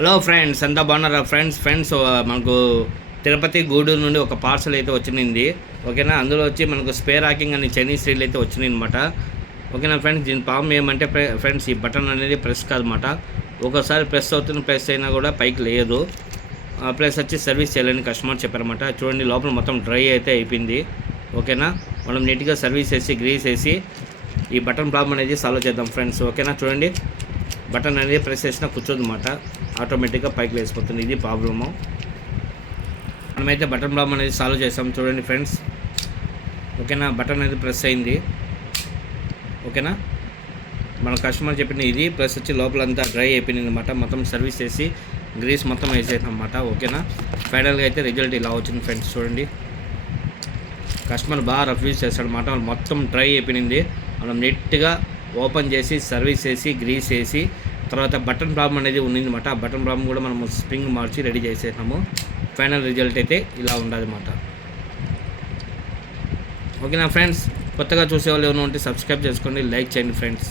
Hello friends, అంతా బాగున్నారా friends మనకు తిరుపతి గూడూరు నుండి ఒక పార్సల్ అయితే వచ్చింది. ఓకేనా, అందులో వచ్చి మనకు స్పేర్ హాకింగ్ అని చైనీస్ స్టైల్ అయితే వచ్చింది అనమాట. ఓకేనా ఫ్రెండ్స్, దీని ప్రాబ్లం ఏమంటే ఫ్రెండ్స్, ఈ బటన్ అనేది ప్రెస్ కాదన్నమాట. ఒకసారి ప్రెస్ అవుతుంది, ప్రెస్ అయినా కూడా పైకి లేదు. ప్లస్ వచ్చి సర్వీస్ చేయాలని కస్టమర్ చెప్పారన్నమాట. చూడండి, లోపల మొత్తం డ్రై అయితే అయిపోయింది. ఓకేనా, మనం నీట్గా సర్వీస్ వేసి గ్రీస్ వేసి ఈ బటన్ ప్రాబ్లం అనేది సాల్వ్ చేద్దాం ఫ్రెండ్స్. ఓకేనా, చూడండి, బటన్ అనేది ప్రెస్ చేసినా కూర్చోదన్నమాట, ఆటోమేటిక్గా పైకి లేసిపోతుంది. ఇది ప్రాబ్లము. మనమైతే బటన్ ప్రాబ్లం అనేది సాల్వ్ చేస్తాం. చూడండి ఫ్రెండ్స్, ఓకేనా, బటన్ అనేది ప్రెస్ అయింది. ఓకేనా, మన కస్టమర్ చెప్పిన ఇది ప్లస్ వచ్చి లోపలంతా డ్రై అయిపోయింది అనమాట. మొత్తం సర్వీస్ చేసి గ్రీస్ మొత్తం వేసేసాం అనమాట. ఓకేనా, ఫైనల్గా అయితే రిజల్ట్ ఇలా వచ్చింది ఫ్రెండ్స్. చూడండి, కస్టమర్ బాగా రిఫ్యూజ్ చేస్తాడనమాట. మొత్తం డ్రై అయిపోయింది. మనం నీట్గా ఓపెన్ చేసి సర్వీస్ చేసి గ్రీస్ వేసి తర్వాత బటన్ ప్రాబ్లం అనేది ఉన్నిందన్నమాట. ఆ బటన్ ప్రాబ్లం కూడా మనము స్ప్రింగ్ మార్చి రెడీ చేసేసాము. ఫైనల్ రిజల్ట్ అయితే ఇలా ఉండదన్నమాట. ఓకేనా ఫ్రెండ్స్, కొత్తగా చూసేవాళ్ళు ఏమైనా ఉంటే సబ్స్క్రైబ్ చేసుకోండి, లైక్ చేయండి ఫ్రెండ్స్.